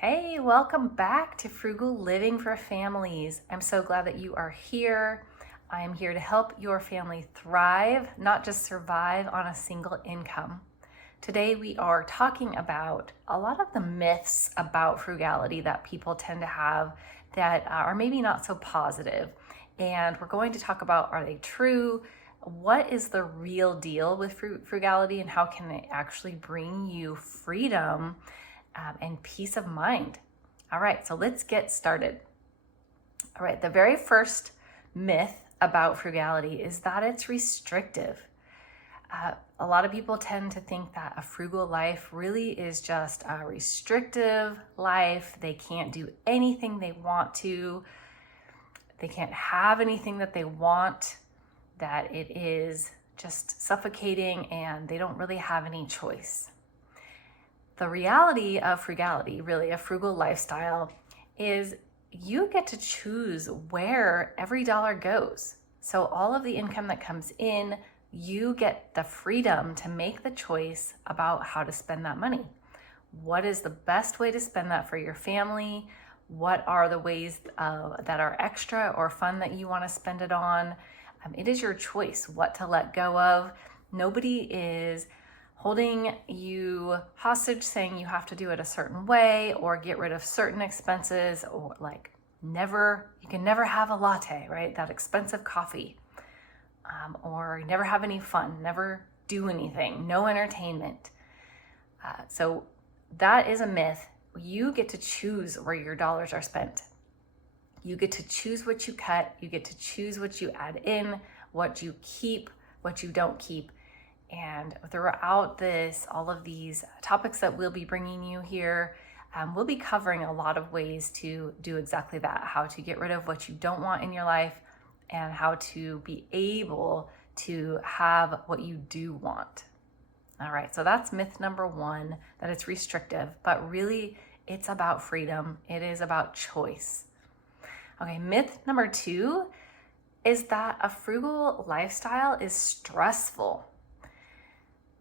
Hey, welcome back to Frugal Living for Families. I'm so glad that you are here. I am here to help your family thrive, not just survive on a single income. Today, we are talking about a lot of the myths about frugality that people tend to have that are maybe not so positive. And we're going to talk about, are they true? What is the real deal with frugality, and how can it actually bring you freedom and peace of mind? All right, so let's get started. All right, the very first myth about frugality is that it's restrictive. A lot of people tend to think that a frugal life really is just a restrictive life. They can't do anything they want to. They can't have anything that they want, that it is just suffocating and they don't really have any choice. The reality of frugality, really a frugal lifestyle, is you get to choose where every dollar goes. So all of the income that comes in, you get the freedom to make the choice about how to spend that money. What is the best way to spend that for your family? What are the ways that are extra or fun that you want to spend it on? It is your choice what to let go of. Nobody is holding you hostage saying you have to do it a certain way or get rid of certain expenses, or like you can never have a latte, right? That expensive coffee, or never have any fun, never do anything, no entertainment. So that is a myth. You get to choose where your dollars are spent. You get to choose what you cut. You get to choose what you add in, what you keep, what you don't keep. And throughout all of these topics that we'll be bringing you here, we'll be covering a lot of ways to do exactly that, how to get rid of what you don't want in your life and how to be able to have what you do want. All right, so that's myth number one, that it's restrictive, but really it's about freedom. It is about choice. Okay, myth number two is that a frugal lifestyle is stressful.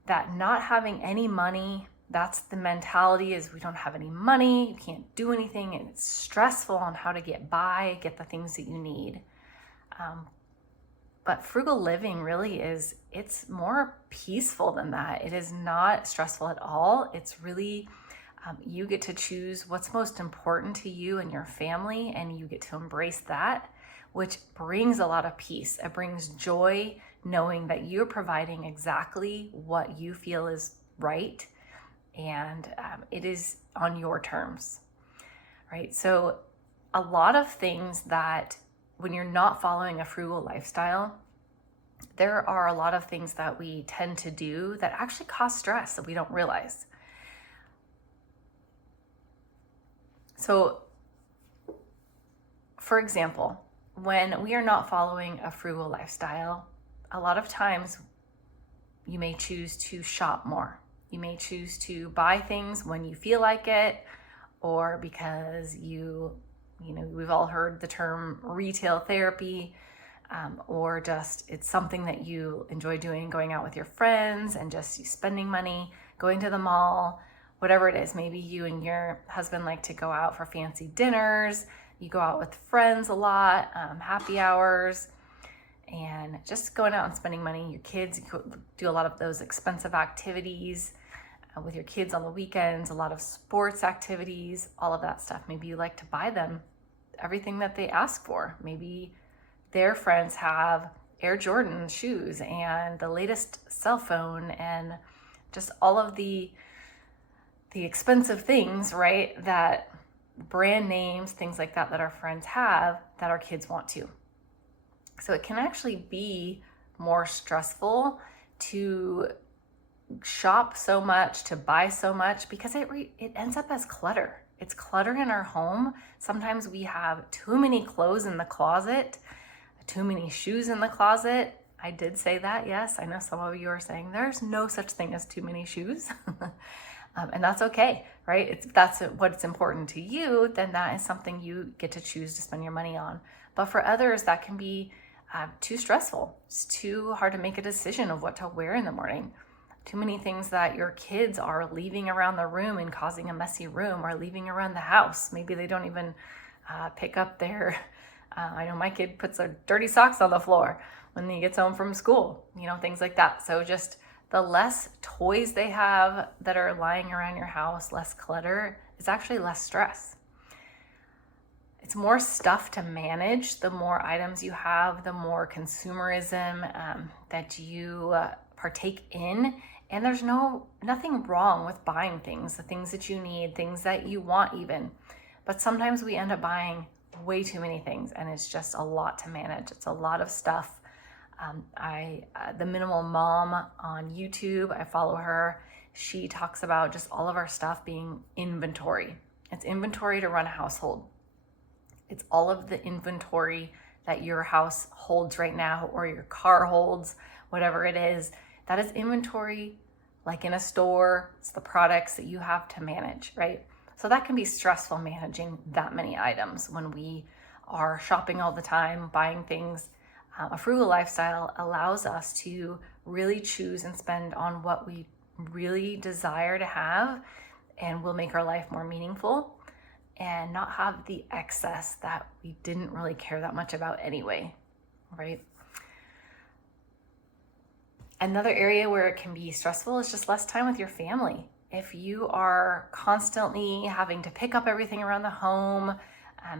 That not having any money, that's the mentality, is we don't have any money, you can't do anything, and it's stressful on how to get by, get the things that you need. But frugal living really it's more peaceful than that. It is not stressful at all. It's really, you get to choose what's most important to you and your family, and you get to embrace that, which brings a lot of peace. It brings joy knowing that you're providing exactly what you feel is right, and it is on your terms, right? So a lot of things that when you're not following a frugal lifestyle, there are a lot of things that we tend to do that actually cause stress that we don't realize. So, for example, when we are not following a frugal lifestyle, a lot of times you may choose to shop more. You may choose to buy things when you feel like it, or because we've all heard the term retail therapy, or just it's something that you enjoy doing, going out with your friends and just spending money, going to the mall, whatever it is. Maybe you and your husband like to go out for fancy dinners. You go out with friends a lot, happy hours, and just going out and spending money. Your kids do a lot of those expensive activities with your kids on the weekends, a lot of sports activities, all of that stuff. Maybe you like to buy them everything that they ask for. Maybe their friends have Air Jordan shoes and the latest cell phone and just all of the expensive things, right? That brand names, things like that our friends have that our kids want to. So it can actually be more stressful to shop so much, to buy so much, because it ends up as clutter. It's clutter in our home. Sometimes we have too many clothes in the closet, too many shoes in the closet. I did say that, yes. I know some of you are saying there's no such thing as too many shoes. And that's okay, right? If that's what's important to you, then that is something you get to choose to spend your money on. But for others, that can be too stressful. It's too hard to make a decision of what to wear in the morning, too many things that your kids are leaving around the room and causing a messy room, or leaving around the house. Maybe they don't even pick up their, I know my kid puts their dirty socks on the floor when he gets home from school, things like that. So just the less toys they have that are lying around your house, less clutter, is actually less stress. It's more stuff to manage. The more items you have, the more consumerism that you partake in. And there's nothing wrong with buying things, the things that you need, things that you want even. But sometimes we end up buying way too many things, and it's just a lot to manage. It's a lot of stuff. The Minimal Mom on YouTube, I follow her. She talks about just all of our stuff being inventory. It's inventory to run a household. It's all of the inventory that your house holds right now, or your car holds, whatever it is. That is inventory, like in a store. It's the products that you have to manage, right? So that can be stressful, managing that many items when we are shopping all the time, buying things. A frugal lifestyle allows us to really choose and spend on what we really desire to have, and will make our life more meaningful, and not have the excess that we didn't really care that much about anyway, right? Another area where it can be stressful is just less time with your family. If you are constantly having to pick up everything around the home,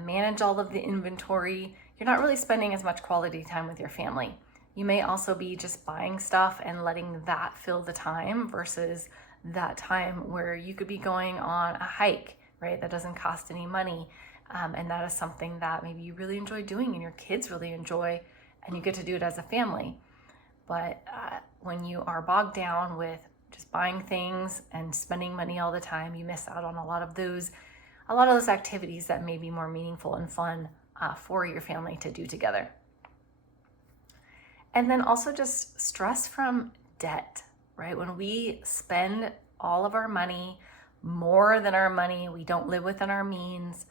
manage all of the inventory, you're not really spending as much quality time with your family. You may also be just buying stuff and letting that fill the time, versus that time where you could be going on a hike, right? That doesn't cost any money. And that is something that maybe you really enjoy doing and your kids really enjoy, and you get to do it as a family. But when you are bogged down with just buying things and spending money all the time, you miss out on a lot of those activities that may be more meaningful and fun for your family to do together. And then also just stress from debt, right? When we spend all of our money, more than our money, we don't live within our means,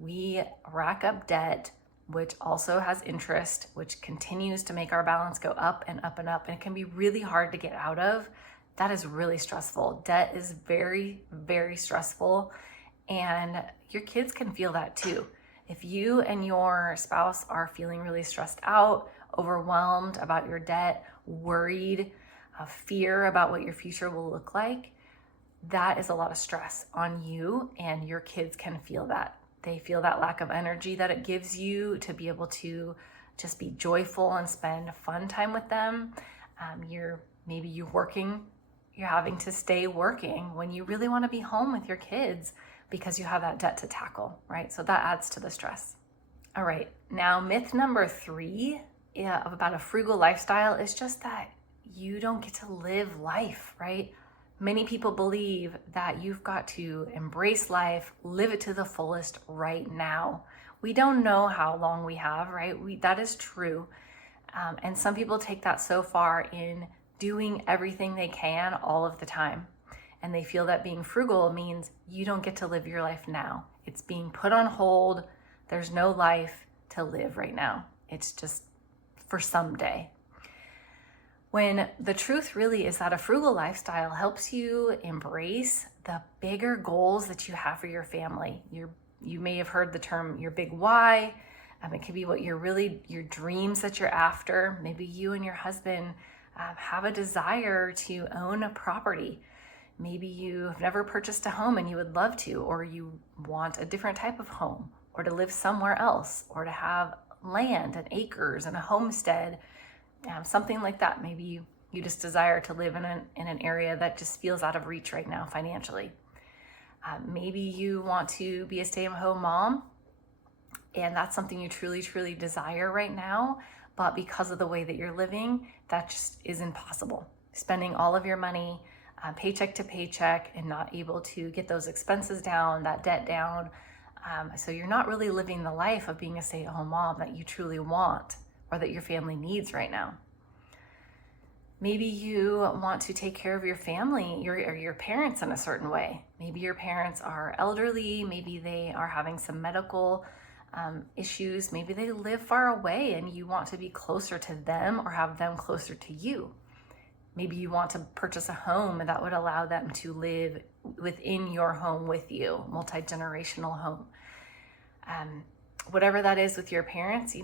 we rack up debt, which also has interest, which continues to make our balance go up and up and up. And it can be really hard to get out of. That is really stressful. Debt is very, very stressful. And your kids can feel that too. If you and your spouse are feeling really stressed out, overwhelmed about your debt, worried, fear about what your future will look like, that is a lot of stress on you, and your kids can feel that. They feel that lack of energy that it gives you to be able to just be joyful and spend fun time with them. Maybe you're working, you're having to stay working when you really want to be home with your kids because you have that debt to tackle, right? So that adds to the stress. All right, now myth number 3 about a frugal lifestyle is just that you don't get to live life, right? Many people believe that you've got to embrace life, live it to the fullest right now. We don't know how long we have, right? That is true. And some people take that so far in doing everything they can all of the time. And they feel that being frugal means you don't get to live your life now. It's being put on hold. There's no life to live right now. It's just for someday. When the truth really is that a frugal lifestyle helps you embrace the bigger goals that you have for your family. You may have heard the term your big why. It could be what your dreams that you're after. Maybe you and your husband have a desire to own a property. Maybe you have never purchased a home and you would love to, or you want a different type of home, or to live somewhere else, or to have land and acres and a homestead. Something like that. Maybe you just desire to live in an area that just feels out of reach right now financially. Maybe you want to be a stay-at-home mom, and that's something you truly, truly desire right now, but because of the way that you're living, that just isn't possible. Spending all of your money paycheck to paycheck and not able to get those expenses down, that debt down. So you're not really living the life of being a stay-at-home mom that you truly want, or that your family needs right now. Maybe you want to take care of your family, your parents in a certain way. Maybe your parents are elderly, maybe they are having some medical issues, maybe they live far away and you want to be closer to them or have them closer to you. Maybe you want to purchase a home and that would allow them to live within your home with you, multi-generational home. Whatever that is with your parents,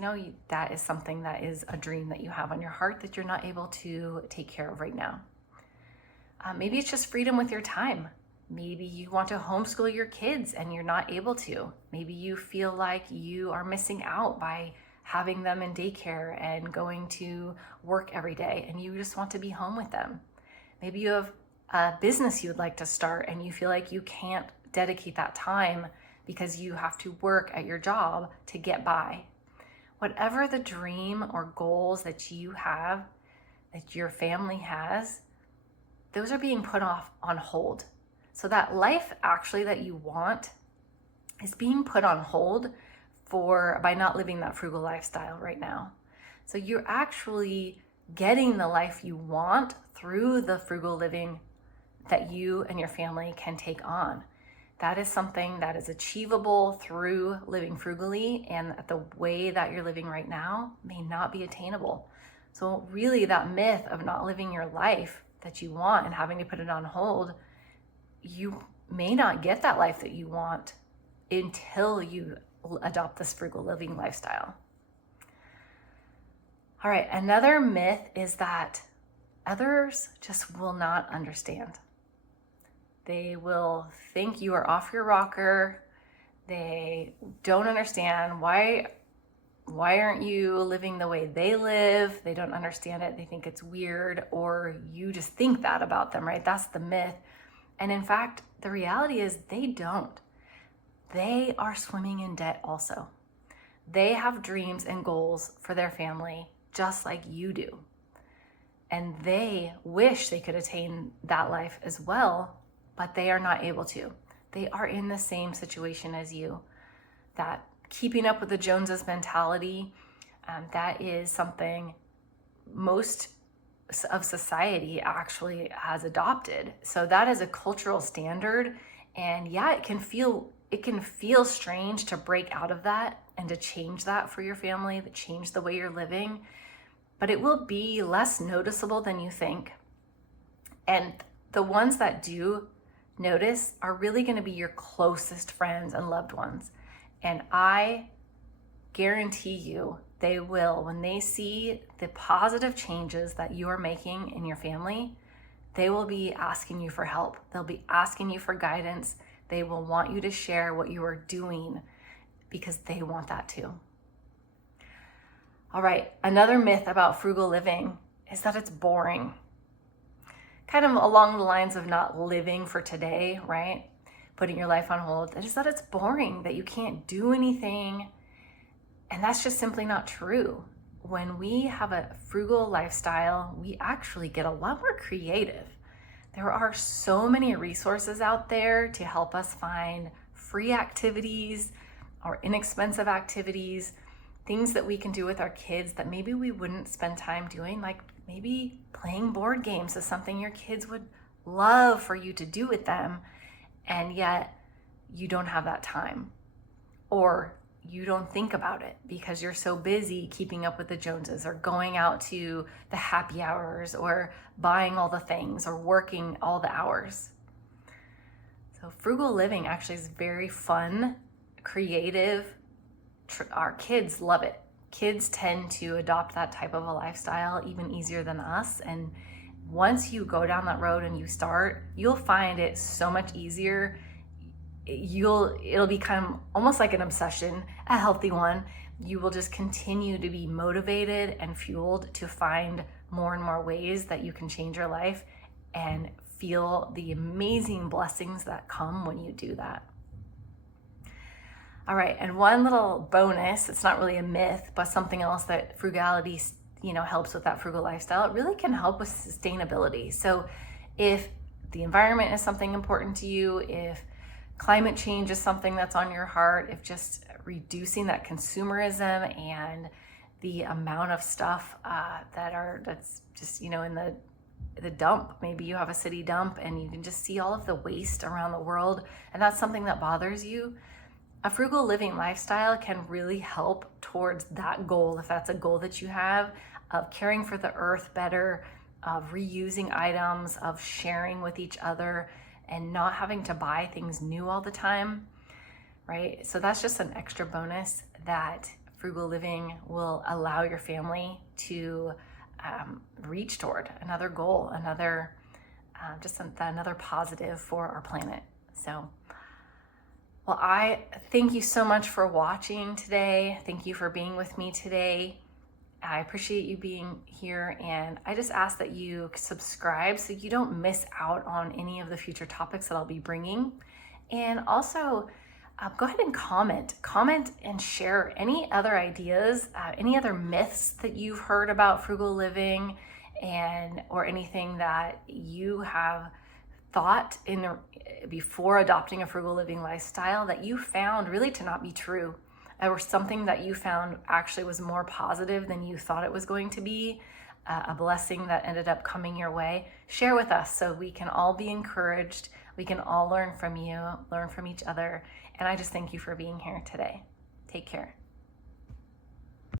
that is something that is a dream that you have on your heart that you're not able to take care of right now. Maybe it's just freedom with your time. Maybe you want to homeschool your kids and you're not able to. Maybe you feel like you are missing out by having them in daycare and going to work every day and you just want to be home with them. Maybe you have a business you would like to start and you feel like you can't dedicate that time because you have to work at your job to get by. Whatever the dream or goals that you have, that your family has, those are being put off on hold. So that life actually that you want is being put on hold by not living that frugal lifestyle right now. So you're actually getting the life you want through the frugal living that you and your family can take on. That is something that is achievable through living frugally, and the way that you're living right now may not be attainable. So really that myth of not living your life that you want and having to put it on hold, you may not get that life that you want until you adopt this frugal living lifestyle. All right, another myth is that others just will not understand. They will think you are off your rocker. They don't understand why aren't you living the way they live? They don't understand it. They think it's weird, or you just think that about them, right? That's the myth. And in fact, the reality is they don't. They are swimming in debt also. They have dreams and goals for their family just like you do. And they wish they could attain that life as well, but they are not able to. They are in the same situation as you. That keeping up with the Joneses mentality, that is something most of society actually has adopted. So that is a cultural standard. And yeah, it can feel strange to break out of that and to change that for your family, to change the way you're living, but it will be less noticeable than you think. And the ones that do notice are really going to be your closest friends and loved ones. And I guarantee you they will, when they see the positive changes that you are making in your family, they will be asking you for help. They'll be asking you for guidance. They will want you to share what you are doing because they want that too. All right, another myth about frugal living is that it's boring. Kind of along the lines of not living for today, right? Putting your life on hold. That is that it's boring, that you can't do anything. And that's just simply not true. When we have a frugal lifestyle, we actually get a lot more creative. There are so many resources out there to help us find free activities or inexpensive activities, things that we can do with our kids that maybe we wouldn't spend time doing, like maybe playing board games is something your kids would love for you to do with them, and yet you don't have that time, or you don't think about it because you're so busy keeping up with the Joneses or going out to the happy hours or buying all the things or working all the hours. So frugal living actually is very fun, creative. Our kids love it. Kids tend to adopt that type of a lifestyle even easier than us. And once you go down that road and you start, you'll find it so much easier. It'll become almost like an obsession, a healthy one. You will just continue to be motivated and fueled to find more and more ways that you can change your life and feel the amazing blessings that come when you do that. All right, and one little bonus, it's not really a myth, but something else that frugality, helps with that frugal lifestyle, it really can help with sustainability. So if the environment is something important to you, if climate change is something that's on your heart, if just reducing that consumerism and the amount of stuff that's just, in the dump, maybe you have a city dump and you can just see all of the waste around the world, and that's something that bothers you, a frugal living lifestyle can really help towards that goal, if that's a goal that you have, of caring for the earth better, of reusing items, of sharing with each other, and not having to buy things new all the time, right? So that's just an extra bonus that frugal living will allow your family to reach toward another goal, another another positive for our planet. So, well, I thank you so much for watching today. Thank you for being with me today. I appreciate you being here, and I just ask that you subscribe so you don't miss out on any of the future topics that I'll be bringing. And also, go ahead and comment and share any other ideas, any other myths that you've heard about frugal living, or anything that you have thought before adopting a frugal living lifestyle that you found really to not be true, or something that you found actually was more positive than you thought it was going to be, a blessing that ended up coming your way. Share with us so we can all be encouraged. We can all learn from you, learn from each other. And I just thank you for being here today. Take care.